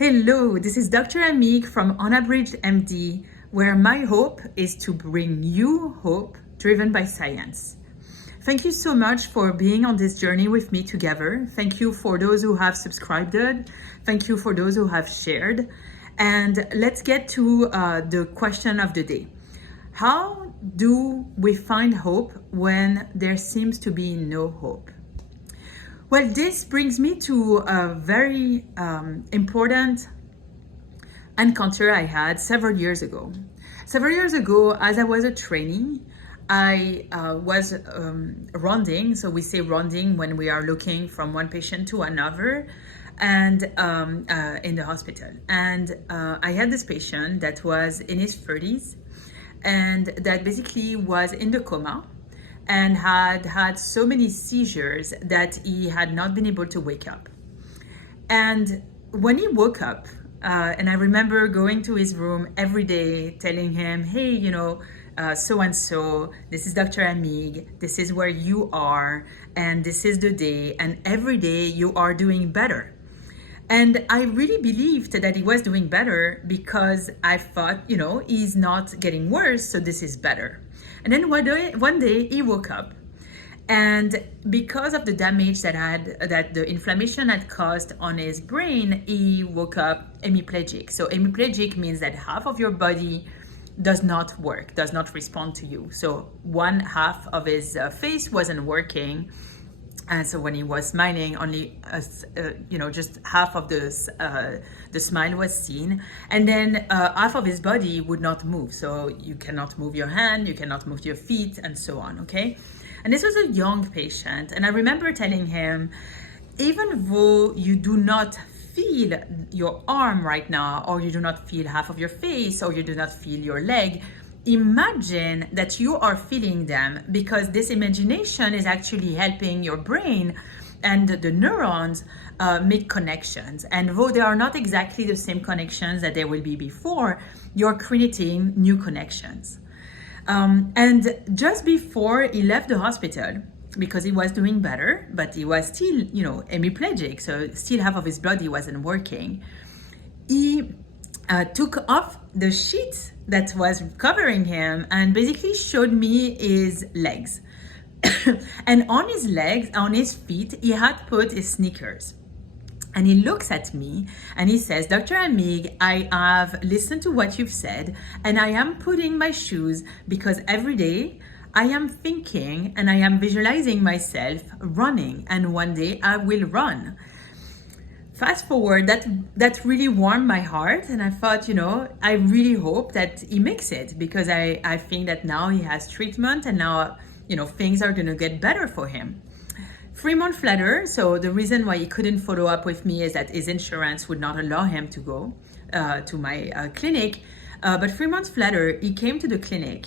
Hello, this is Dr. Amigues from unabridgedMD, where my hope is to bring you hope driven by science. Thank you so much for being on this journey with me together. Thank you for those who have subscribed. Thank you for those who have shared. And let's get to the question of the day. How do we find hope when there seems to be no hope? Well, this brings me to a very important encounter I had several years ago. Several years ago, as I was a trainee, I was rounding. So we say rounding when we are looking from one patient to another, and in the hospital. And I had this patient that was in his 30s, and that basically was in the coma, and had so many seizures that he had not been able to wake up. And when he woke up, and I remember going to his room every day telling him, hey, so-and-so, this is Dr. Amigues, this is where you are, and this is the day, and every day you are doing better. And I really believed that he was doing better because I thought, he's not getting worse, so this is better. And then one day he woke up, and because of the damage that the inflammation had caused on his brain, he woke up hemiplegic. So hemiplegic means that half of your body does not work, does not respond to you. So one half of his face wasn't working. And so when he was smiling, only just half of the smile was seen, and then half of his body would not move. So you cannot move your hand, you cannot move your feet, and so on. Okay, and this was a young patient, and I remember telling him, even though you do not feel your arm right now, or you do not feel half of your face, or you do not feel your leg, imagine that you are feeling them, because this imagination is actually helping your brain and the neurons make connections. And though they are not exactly the same connections that they will be before, you're creating new connections. And just before he left the hospital, because he was doing better, but he was still, hemiplegic, so still half of his body wasn't working, he took off the sheet that was covering him and basically showed me his legs. And on his legs, on his feet, he had put his sneakers. And he looks at me and he says, Dr. Amigues, I have listened to what you've said, and I am putting my shoes because every day I am thinking and I am visualizing myself running, and one day I will run. Fast forward, that really warmed my heart, and I thought, I really hope that he makes it, because I think that now he has treatment, and now, things are gonna get better for him. 3 months later, so the reason why he couldn't follow up with me is that his insurance would not allow him to go to my clinic, but 3 months later, he came to the clinic,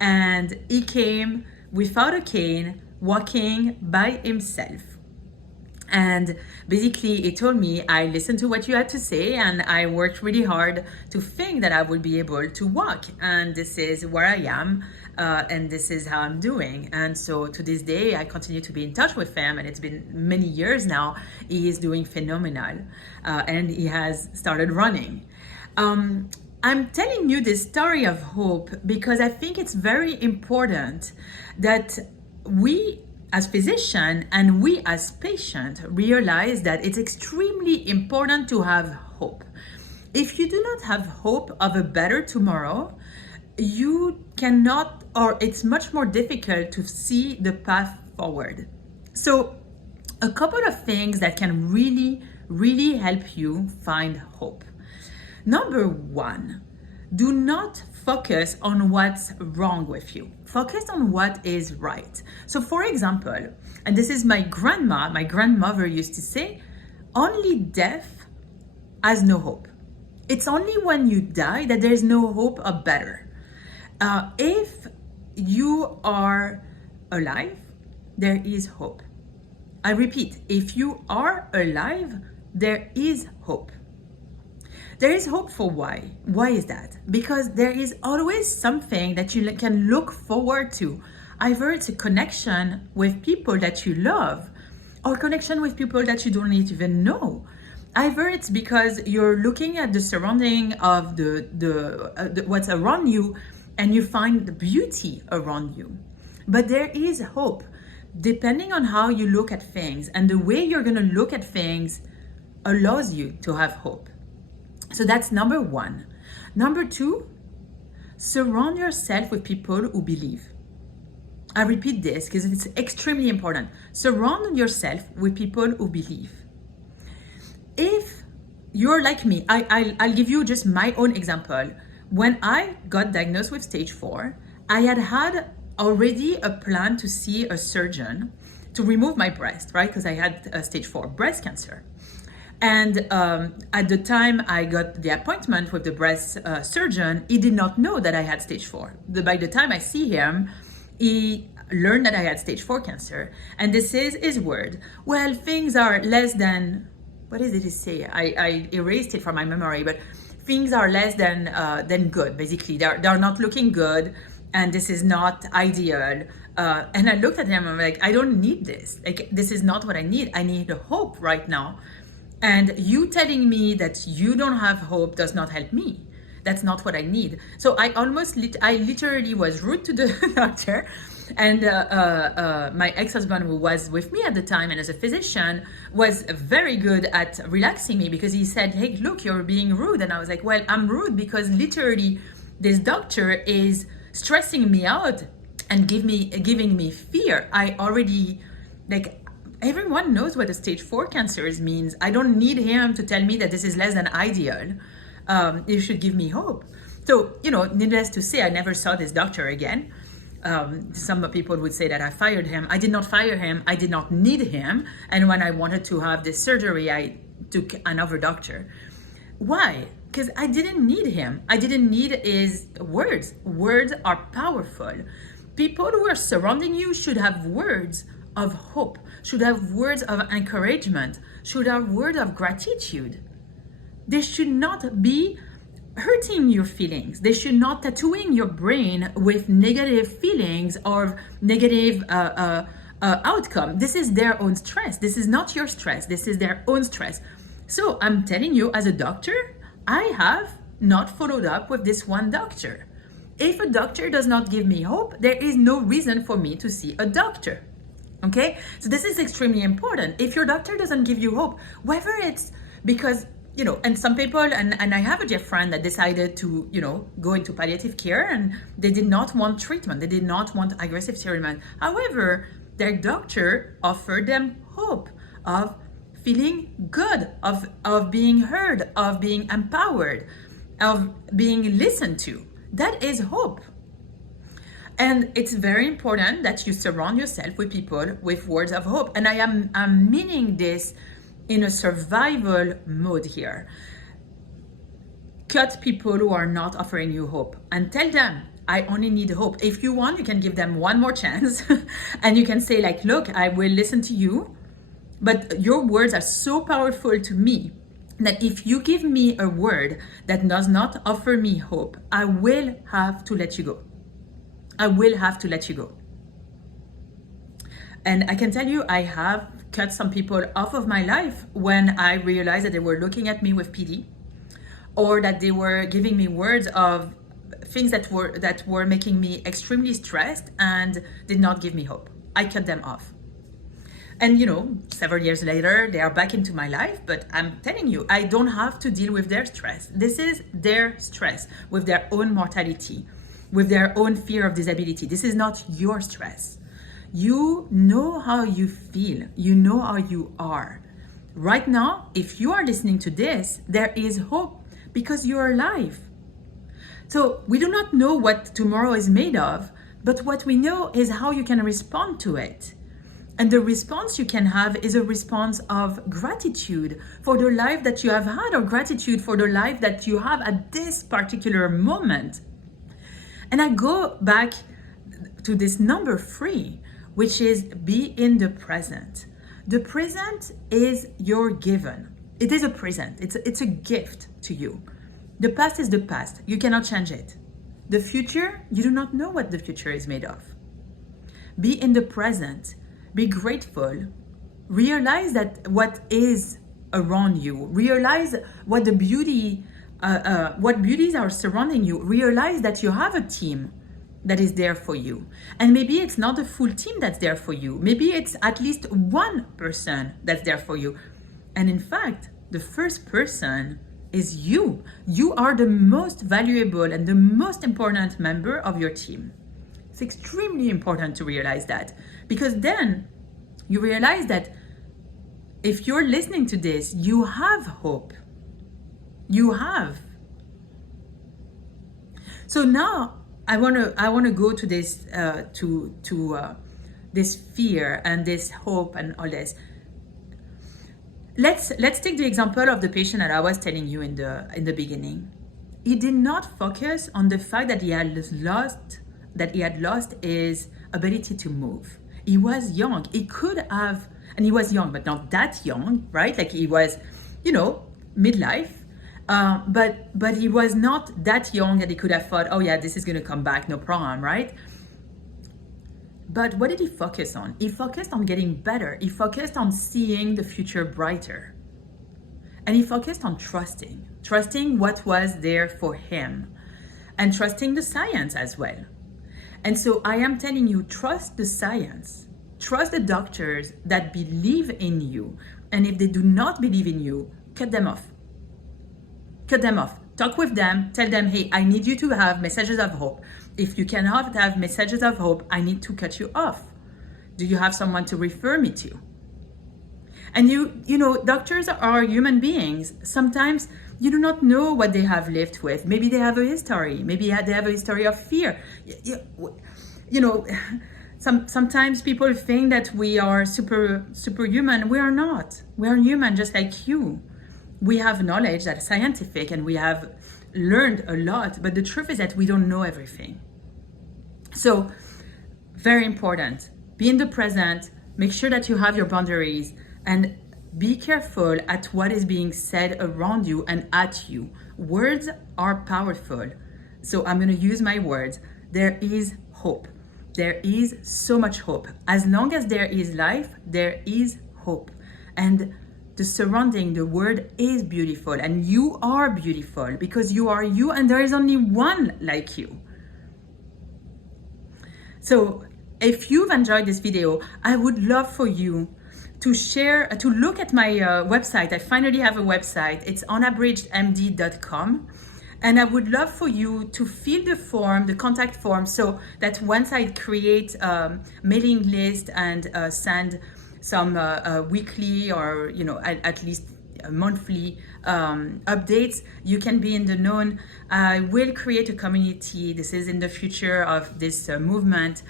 and he came without a cane, walking by himself. And basically he told me, I listened to what you had to say, and I worked really hard to think that I would be able to walk, and this is where I am, and this is how I'm doing. And so to this day I continue to be in touch with him, and it's been many years now. He is doing phenomenal, and he has started running. I'm telling you this story of hope because I think it's very important that we as physician and we as patient realize that it's extremely important to have hope. If you do not have hope of a better tomorrow, you cannot, or it's much more difficult to see the path forward. So a couple of things that can really, really help you find hope. Number one, do not focus on what's wrong with you. Focus on what is right. So for example, and this is my grandmother used to say, only death has no hope. It's only when you die that there's no hope of better. If you are alive, there is hope. I repeat, if you are alive, there is hope. There is hope for why. Why is that? Because there is always something that you can look forward to. Either it's a connection with people that you love, or connection with people that you don't even know. Either it's because you're looking at the surrounding of what's around you and you find the beauty around you. But there is hope. Depending on how you look at things, and the way you're going to look at things allows you to have hope. So that's number one. Number two, surround yourself with people who believe. I repeat this because it's extremely important. Surround yourself with people who believe. If you're like me, I'll give you just my own example. When I got diagnosed with stage 4, I had already a plan to see a surgeon to remove my breast, right? Because I had stage 4 breast cancer. And at the time I got the appointment with the breast surgeon, he did not know that I had stage 4. By the time I see him, he learned that I had stage 4 cancer. And this is his word. Well, things are less than, what is it he say? I erased it from my memory, but things are less than good, basically. They're not looking good, and this is not ideal. And I looked at him, I'm like, I don't need this. Like, this is not what I need. I need hope right now. And you telling me that you don't have hope does not help me. That's not what I need. So I literally was rude to the doctor. And my ex-husband, who was with me at the time and as a physician, was very good at relaxing me, because he said, hey, look, you're being rude. And I was like, well, I'm rude because literally this doctor is stressing me out and giving me fear. I already, like, everyone knows what a stage 4 cancer means. I don't need him to tell me that this is less than ideal. You should give me hope. So, needless to say, I never saw this doctor again. Some people would say that I fired him. I did not fire him. I did not need him. And when I wanted to have this surgery, I took another doctor. Why? Because I didn't need him. I didn't need his words. Words are powerful. People who are surrounding you should have words of hope, should have words of encouragement, should have words of gratitude. They should not be hurting your feelings. They should not tattooing your brain with negative feelings or negative outcome. This is their own stress. This is not your stress. This is their own stress. So I'm telling you, as a doctor, I have not followed up with this one doctor. If a doctor does not give me hope, there is no reason for me to see a doctor. Okay? So this is extremely important. If your doctor doesn't give you hope, whether it's because, and some people, and I have a dear friend that decided to, go into palliative care, and they did not want treatment. They did not want aggressive treatment. However, their doctor offered them hope of feeling good, of being heard, of being empowered, of being listened to. That is hope. And it's very important that you surround yourself with people with words of hope. And I'm meaning this in a survival mode here. Cut people who are not offering you hope and tell them, I only need hope. If you want, you can give them one more chance and you can say, like, look, I will listen to you, but your words are so powerful to me that if you give me a word that does not offer me hope, I will have to let you go. I will have to let you go. And I can tell you, I have cut some people off of my life when I realized that they were looking at me with pity, or that they were giving me words of things that were making me extremely stressed and did not give me hope. I cut them off. And several years later, they are back into my life, but I'm telling you, I don't have to deal with their stress. This is their stress with their own mortality, with their own fear of disability. This is not your stress. You know how you feel. You know how you are. Right now, if you are listening to this, there is hope because you're alive. So we do not know what tomorrow is made of, but what we know is how you can respond to it. And the response you can have is a response of gratitude for the life that you have had, or gratitude for the life that you have at this particular moment. And I go back to this number 3, which is be in the present. The present is your given. It is a present. It's a gift to you. The past is the past. You cannot change it. The future, you do not know what the future is made of. Be in the present. Be grateful. Realize that what is around you. Realize what the beauty, what beauties are surrounding you. Realize that you have a team that is there for you. And maybe it's not a full team that's there for you. Maybe it's at least one person that's there for you. And in fact, the first person is you. You are the most valuable and the most important member of your team. It's extremely important to realize that, because then you realize that if you're listening to this, you have hope. You have. So now I want to go to this this fear and this hope and all this. Let's take the example of the patient that I was telling you in the beginning. He did not focus on the fact that he had lost his ability to move. He was young. He could have, and he was young, but not that young, right? Like he was, midlife. But he was not that young that he could have thought, oh yeah, this is going to come back, no problem, right? But what did he focus on? He focused on getting better. He focused on seeing the future brighter. And he focused on trusting what was there for him, and trusting the science as well. And so I am telling you, trust the science. Trust the doctors that believe in you. And if they do not believe in you, cut them off. Cut them off. Talk with them. Tell them, hey, I need you to have messages of hope. If you cannot have messages of hope, I need to cut you off. Do you have someone to refer me to? And doctors are human beings. Sometimes you do not know what they have lived with. Maybe they have a history. Maybe they have a history of fear. Sometimes people think that we are superhuman. We are not. We are human just like you. We have knowledge that is scientific and we have learned a lot, but the truth is that we don't know everything. So, very important. Be in the present, make sure that you have your boundaries, and be careful at what is being said around you and at you. Words are powerful. So I'm going to use my words. There is hope. There is so much hope. As long as there is life, there is hope. And the surrounding, the world is beautiful, and you are beautiful because you are you, and there is only one like you. So if you've enjoyed this video, I would love for you to look at my website. I finally have a website. It's unabridgedMD.com. And I would love for you to fill the contact form, so that once I create a mailing list and send some weekly or at least monthly updates, you can be in the known. I will create a community. This is in the future of this movement.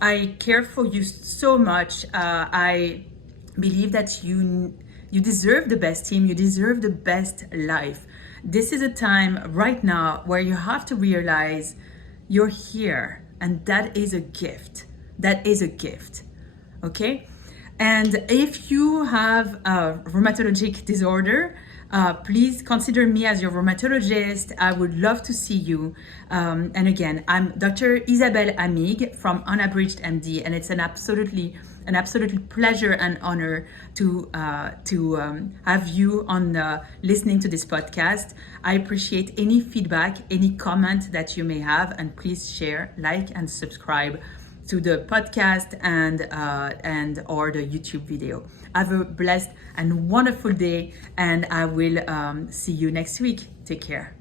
I care for you so much. I believe that you deserve the best team. You deserve the best life. This is a time right now where you have to realize you're here, and that is a gift. That is a gift. Okay? And if you have a rheumatologic disorder, please consider me as your rheumatologist. I would love to see you. And again, I'm Dr. Isabelle Amigues from Unabridged MD, and it's an absolutely pleasure and honor to have you on listening to this podcast. I appreciate any feedback, any comment that you may have, and please share, like, and subscribe to the podcast and or the YouTube video. Have a blessed and wonderful day, and I will see you next week. Take care.